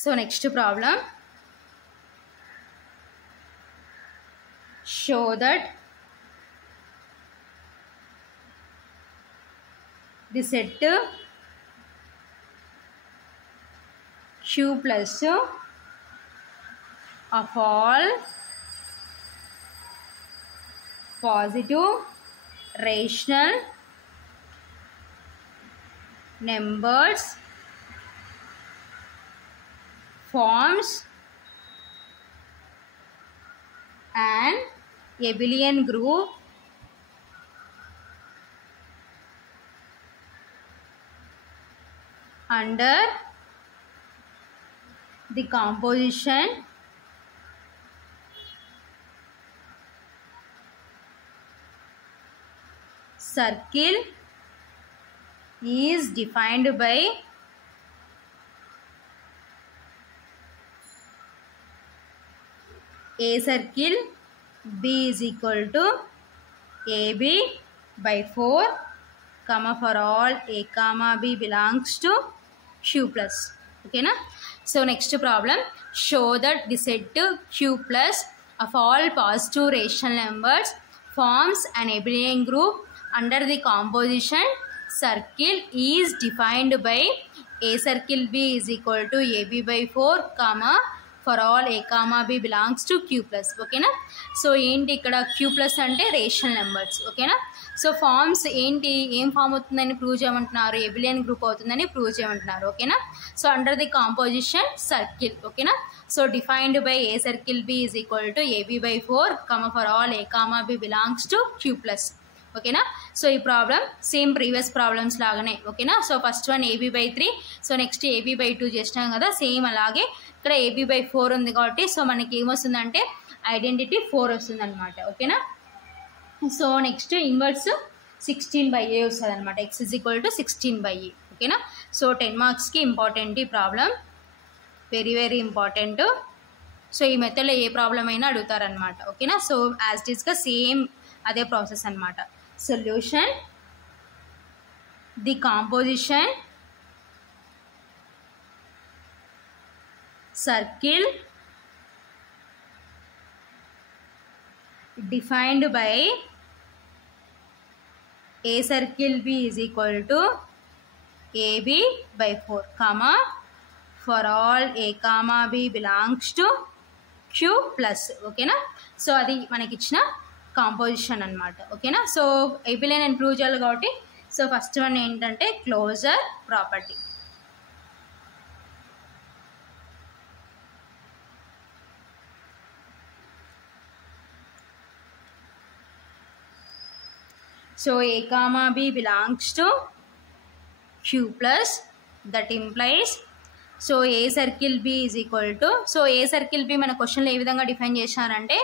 So next problem, show that the set Q plus of all positive rational numbers forms an abelian group under the composition circle is defined by A circle B is equal to AB by 4, comma, for all A comma B belongs to Q plus. Okay na? So next problem, show that the set Q plus of all positive rational numbers forms an abelian group under the composition circle is defined by A circle B is equal to AB by 4, comma, for all A comma B belongs to Q plus. ఓకేనా? So ఏంటి ఇక్కడ Q plus అంటే rational numbers. ఓకేనా? So forms ఏంటి, ఏం form అవుతుందని prove చేయమంటున్నారు, ఎబిలియన్ group అవుతుందని ప్రూవ్ చేయమంటున్నారు. ఓకేనా? So under the composition circle. ఓకేనా? So defined by A circle B is equal to AB by 4, comma for all A comma B belongs to Q plus. ఓకేనా? So ఈ problem same previous problems లాగానే. ఓకేనా? So first one AB by 3, so next AB by 2 చేసినాం కదా, same అలాగే ఇక్కడ AB by 4 ఉంది కాబట్టి సో మనకి ఏమొస్తుందంటే ఐడెంటిటీ 4 వస్తుంది అనమాట. ఓకేనా? సో నెక్స్ట్ ఇన్వర్స్ 16/a వస్తుంది అనమాట. X is equal to 16/a. ఓకేనా? సో 10 మార్క్స్కి ఇంపార్టెంట్ ఈ problem, very very important. So ఈ మెథడ్లో ఏ ప్రాబ్లం అయినా అడుగుతారనమాట. ఓకేనా? సో యాజ్ ఇట్ ఈస్గా సేమ్ అదే ప్రాసెస్ అనమాట. Solution, the composition circle defined by A circle B is equal to AB by 4, comma, for all A comma B belongs to Q plus. ఓకేనా? So అది మనకి ఇచ్చిన composition అనమాట. ఓకేనా? So abelian అని ప్రూవ్ చేయాలి కాబట్టి సో ఫస్ట్ వన్ ఏంటంటే closure property. So A comma B belongs to Q plus, that implies so A circle B is equal to, so A circle B మన క్వశ్చన్లో ఏ విధంగా డిఫైన్ చేశారంటే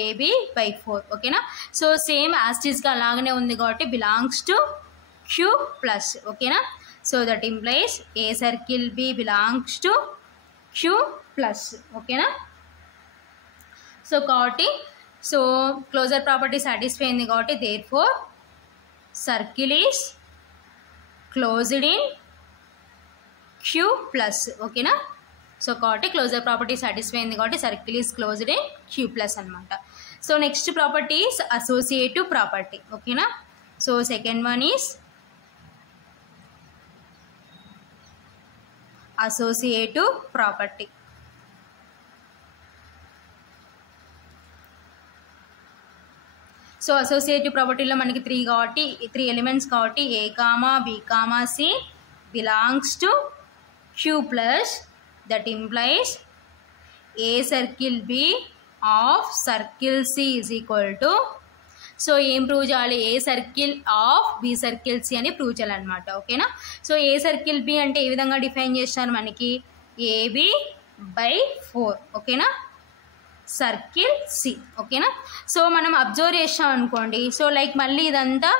AB by 4. ఓకేనా? So same యాస్టిస్గా అలాగనే ఉంది కాబట్టి belongs to Q plus. ఓకేనా? So that implies A circle B belongs to Q plus. ఓకేనా? సో కాబట్టి సో క్లోజర్ ప్రాపర్టీ సాటిస్ఫై అయింది కాబట్టి therefore circle is closed in Q plus. ఓకేనా? సో కాబట్టి క్లోజర్ ప్రాపర్టీ సాటిస్ఫై అయింది కాబట్టి circle is closed in Q plus అనమాట. So next property is associative property. ఓకేనా? So second one is associative property. So associative ప్రాపర్టీలో మనకి 3 elements కాబట్టి A comma B comma C belongs to Q plus, that implies A circle B of circle C is equal to, so ఏం prove చేయాలి, A circle of B circle C అని prove చేయాలన్నమాట. ఓకేనా? So A circle B అంటే ఏ విధంగా define చేస్తారు మనకి AB by 4. ఓకేనా? Circle C. ఓకేనా? సో మనం అబ్జర్వ్ చేసాం అనుకోండి, సో లైక్ మళ్ళీ ఇదంతా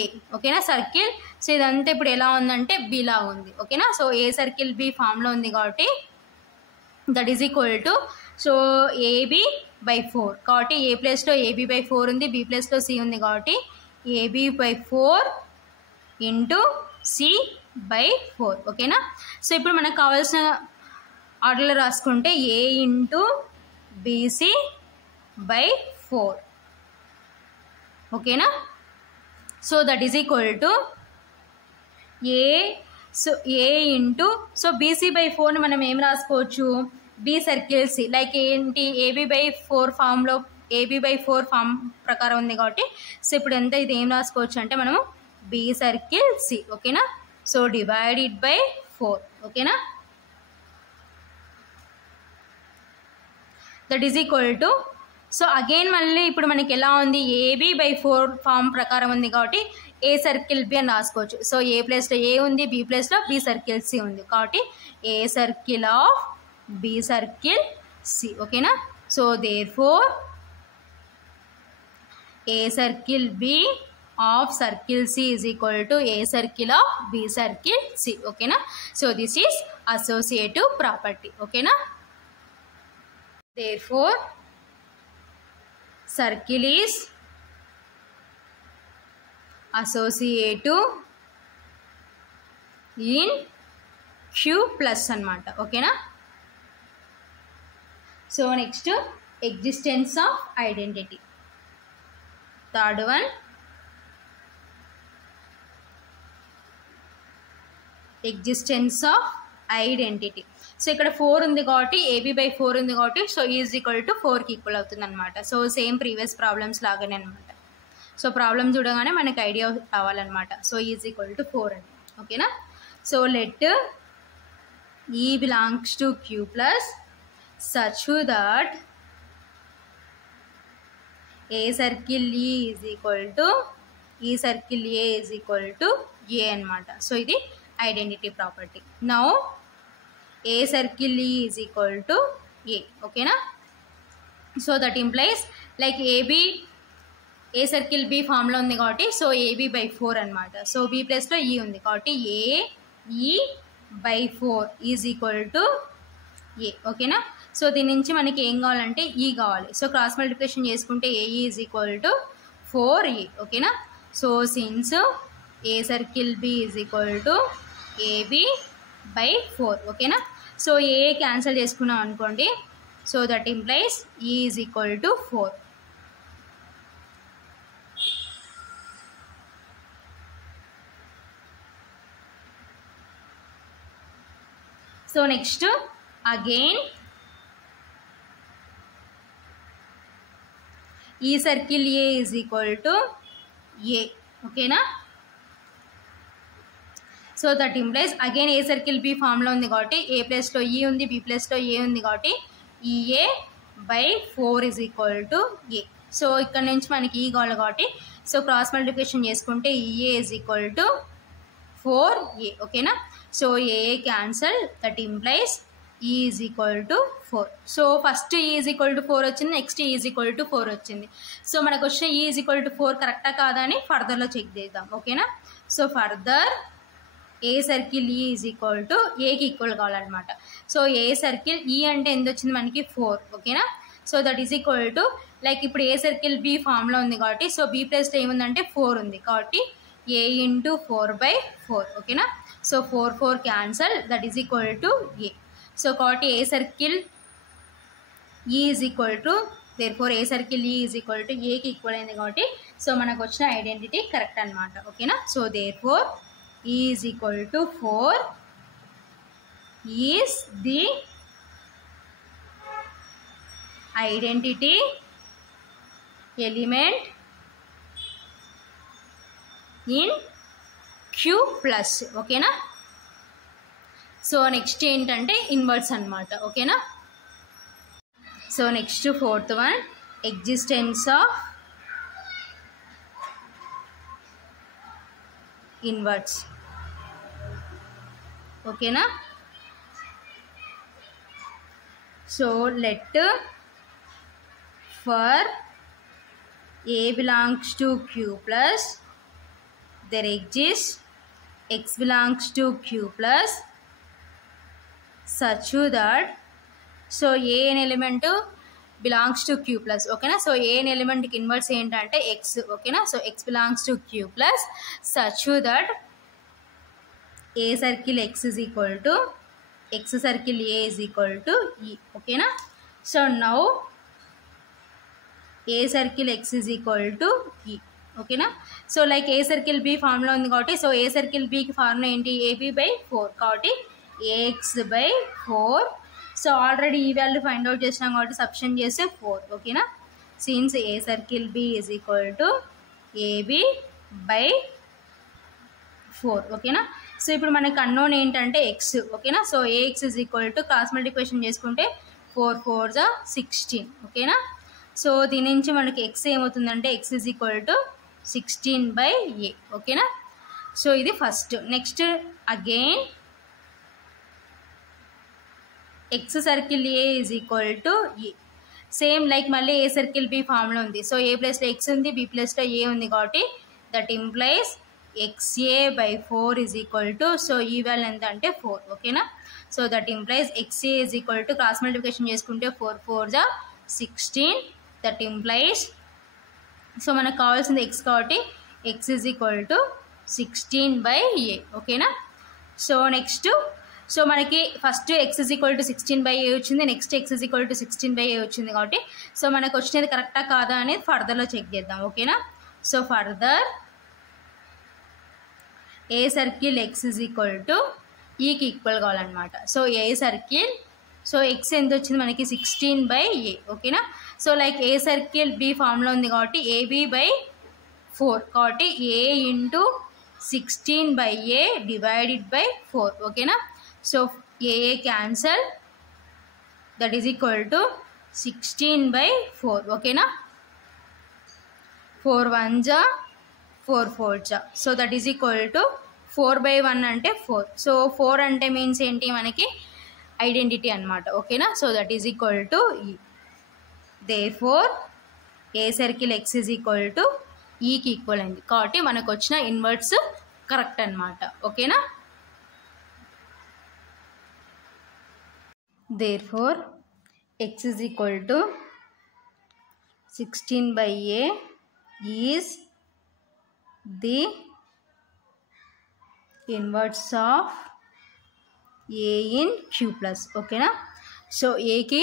ఏ. ఓకేనా? సర్కిల్. సో ఇదంతా ఇప్పుడు ఎలా ఉందంటే బిలా ఉంది. ఓకేనా? సో ఏ సర్కిల్ బి ఫామ్లో ఉంది కాబట్టి that is equal to so AB by 4 కాబట్టి ఏ ప్లేస్లో ఏబి బై 4 ఉంది, బి ప్లేస్లో సి ఉంది కాబట్టి AB by 4 into C by 4. ఓకేనా? సో ఇప్పుడు మనకు కావాల్సిన ఆర్డర్లో రాసుకుంటే a ఇంటూ బీసీ బై 4 ఓకేనా. So that is equal to A into BC by 4ని మనం ఏం రాసుకోవచ్చు, బి సర్కిల్ సి. లైక్ ఏంటి, ఏబీ బై 4 ఫామ్లో ఏబీ బై 4 ఫామ్ ప్రకారం ఉంది కాబట్టి సో ఇప్పుడు ఎంత ఇది ఏం రాసుకోవచ్చు అంటే మనము బి సర్కిల్ సి. ఓకేనా. సో డివైడెడ్ బై 4 ఓకేనా. That is equal to so again మళ్ళీ ఇప్పుడు మనకి ఎలా ఉంది, ఏబీ బై 4 ఫామ్ ప్రకారం ఉంది కాబట్టి ఏ సర్కిల్ బి అని రాసుకోవచ్చు. సో ఏ ప్లేస్లో ఏ ఉంది, బి ప్లేస్లో బి సర్కిల్ సి ఉంది కాబట్టి A circle of B circle C. ఓకేనా. So therefore A circle B of circle C is equal to A circle of B circle C. ఓకేనా. So this is associative property. ఓకేనా. Therefore circle is associative in Q plus అన్నమాట. ఓకేనా. So next existence of identity. Third one existence of identity. So ఇక్కడ 4 ఉంది కాబట్టి AB by 4 ఉంది కాబట్టి so is equal to 4కి ఈక్వల్ అవుతుంది అనమాట. సో సేమ్ ప్రీవియస్ ప్రాబ్లమ్స్ లాగానే అనమాట. సో ప్రాబ్లమ్ చూడగానే మనకి ఐడియా కావాలన్నమాట. సో ఈజ్ ఈక్వల్ టు 4 అని. ఓకేనా. So let E belongs to Q plus such that A circle E is equal to E circle A is equal to A అనమాట. So ఇది identity property. Now A circle E is equal to A. ఓకేనా. So that implies like AB A circle B ఫామ్లో ఉంది కాబట్టి so AB by 4 అనమాట. So B ప్లేస్లో E ఉంది కాబట్టి AE by 4 is equal to A. ఓకేనా. సో దీని నుంచి మనకి ఏం కావాలంటే ఈ కావాలి. సో క్రాస్ మల్టిప్లికేషన్ చేసుకుంటే ఏఈ ఈజ్ ఈక్వల్ టు 4ఏ. ఓకేనా. So since A circle B is equal to AB by 4. ఓకేనా. సో ఏ క్యాన్సిల్ చేసుకున్నాం అనుకోండి. So that implies E is equal to 4. So next again E circle A is equal to A. ఓకేనా. So that implies again A circle B ఫామ్లో ఉంది కాబట్టి ఏ ప్లేస్లో E ఉంది, B ప్లేస్లో ఏ ఉంది కాబట్టి EA by 4 is equal to A. So ఇక్కడ నుంచి మనకి ఈ కావాలి కాబట్టి సో క్రాస్ మల్టిప్లికేషన్ చేసుకుంటే ఈఏ ఈజ్ ఈక్వల్ టు 4ఏ. ఓకేనా. So A cancel that implies E is equal to 4. So first E is equal to 4 వచ్చింది, నెక్స్ట్ ఈ ఈజ్ ఈక్వల్ టు 4 వచ్చింది. సో మనకు వచ్చిన ఈ ఈజ్ ఈక్వల్ టు 4 కరెక్టా కాదా అని ఫర్దర్లో చెక్ చేద్దాం. ఓకేనా. So further A circle E is equal to ఏకి ఈక్వల్ కావాలన్నమాట. సో ఏ సర్కిల్ ఈ అంటే ఎంత వచ్చింది మనకి 4. ఓకేనా. So that is equal to like ఇప్పుడు ఏ సర్కిల్ బి ఫామ్లో ఉంది కాబట్టి సో బి ప్లేస్లో ఏముందంటే 4 ఉంది కాబట్టి ఏ ఇంటూ 4 బై 4. ఓకేనా. So 4 cancel that is equal to A. So కాబట్టి A circle E is equal to therefore A circle E is equal to ఏకి ఈక్వల్ అయింది కాబట్టి సో మనకు వచ్చిన ఐడెంటిటీ కరెక్ట్ అనమాట. ఓకేనా. So therefore E is equal to 4 is the identity element in Q plus. ఓకేనా. So next ఏంటంటే inverse అనమాట. ఓకేనా. So next fourth one existence of inverse. ఓకేనా. So let for A belongs to Q plus there exist X belongs to Q plus such that so A అనే element belongs to Q plus. ఓకేనా. So A అనే ఎలిమెంట్కి inverse ఏంటంటే X. ఓకేనా. So X belongs to Q plus such that A circle X is equal to x circle A is equal to E. Okay na? So now A circle x is equal to E. Okay na? So like A circle B formula undi kabatti, so A circle B ki formula enti, AB by 4 kabatti AX by 4. So already E value find out chesnam kabatti substitution cheste 4. Okay na? Since A circle B is equal to AB by 4. Okay na? So ఇప్పుడు మనకి unknown ఏంటంటే X. ఓకేనా? So AX is equal to cross multiplication చేసుకుంటే 4 4 జా 16. ఓకేనా? So దీని నుంచి మనకి ఎక్స్ ఏమవుతుందంటే X is equal to 16 by A. ఓకేనా? సో ఇది first. Next again X circle A is equal to A. Same like మళ్ళీ ఏ సర్కిల్ బి ఫార్ములా ఉంది. సో ఏ ప్లస్లో ఎక్స్ ఉంది, బి ప్లస్లో ఏ ఉంది కాబట్టి that implies XA by 4 is equal to, so E value ఎంత అంటే 4. ఓకేనా? So that implies XA is equal to cross multiplication చేసుకుంటే 4 4 జా 16. దట్ ఇంప్లైస్ సో మనకు కావాల్సింది x కాబట్టి x is equal to 16 by A. ఓకేనా? సో నెక్స్ట్ సో మనకి first x is equal to 16 by A వచ్చింది, next x is equal to 16 by A వచ్చింది కాబట్టి సో మనకు వచ్చినది కరెక్టా కాదా అనేది ఫర్దర్లో చెక్ చేద్దాం. ఓకేనా? So further A circle X is equal to ఈకి ఈక్వల్ కావాలన్నమాట. So A circle so X ఎంత వచ్చింది మనకి 16 బై ఏ. ఓకేనా? So like A circle B formula ఉంది కాబట్టి ఏబి బై 4 కాబట్టి A into 16 by A divided by 4. ఓకేనా? So A cancel, that is equal to 16 by 4. ఓకేనా? 4 1 జా 4 4 జా. So that is equal to 4 by 1 అంటే 4. సో 4 అంటే మీన్స్ ఏంటి మనకి ఐడెంటిటీ అనమాట. ఓకేనా? So that is equal to E. Therefore A circle X is equal to ఈకి ఈక్వల్ అయింది కాబట్టి మనకు వచ్చిన ఇన్వర్ట్స్ కరెక్ట్ అనమాట. ఓకేనా? Therefore X is equal to 16 by A is the inverse of A in Q plus. ఓకేనా? So ఏకి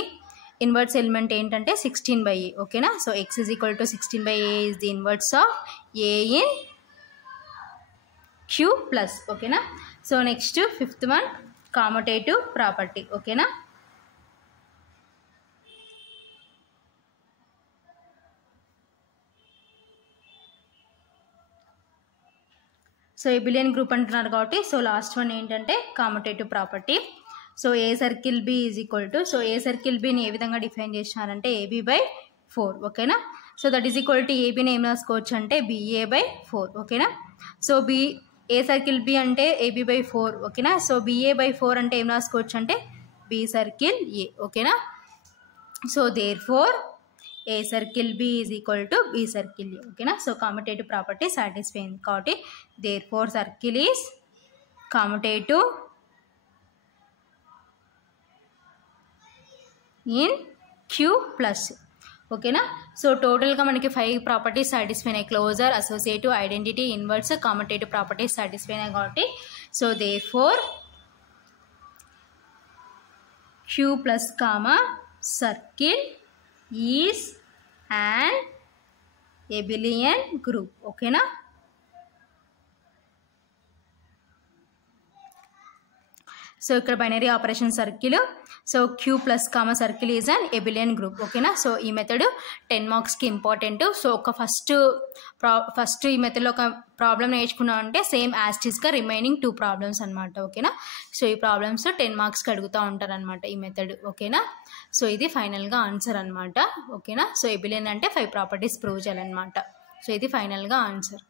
inverse element ఏంటంటే 16 బై ఏ. ఓకేనా? So X is equal to 16 by A is the inverse of A in Q plus. ఓకేనా? So next fifth one commutative property. ఓకేనా? So abelian group అంటున్నారు కాబట్టి so last one ఏంటంటే commutative property. So A circle B is equal to so A circle బిని ఏ విధంగా define చేసినారంటే AB by 4. ఓకేనా? So that is equal to ఏబిని ఏం రాసుకోవచ్చు అంటే బిఏ బై 4. ఓకేనా? So B A circle B అంటే ఏబి బై 4. ఓకేనా? సో బిఏ బై 4 అంటే ఏం రాసుకోవచ్చు అంటే బి సర్కిల్ ఏ. ఓకేనా? So therefore A circle B is equal to B circle A. ఓకేనా? సో కామటేటివ్ ప్రాపర్టీ సాటిస్ఫై అయింది కాబట్టి therefore circle is commutative in Q plus. ఓకేనా? సో టోటల్గా మనకి 5 ప్రాపర్టీస్ సాటిస్ఫై అయినాయి. Closure, associative, identity, inverse, commutative properties satisfy అయినాయి కాబట్టి so therefore Q plus comma circle is and abelian group. ఓకేనా? So ఇక్కడ binary operation circle. So Q plus comma circle is and abelian group. ఓకేనా? So ఈ method 10 మార్క్స్కి important. So ఒక first ఈ మెథడ్లో ఒక ప్రాబ్లమ్ నేర్చుకున్నాం అంటే సేమ్ యాస్టిస్గా రిమైనింగ్ 2 ప్రాబ్లమ్స్ అనమాట. ఓకేనా? సో ఈ ప్రాబ్లమ్స్ 10 మార్క్స్కి అడుగుతూ ఉంటారనమాట ఈ మెథడ్. ఓకేనా? సో ఇది ఫైనల్గా ఆన్సర్ అనమాట. ఓకేనా? సో ఎబిలియన్ అంటే 5 ప్రాపర్టీస్ ప్రూవ్ చేయాలన్నమాట. సో ఇది ఫైనల్గా ఆన్సర్.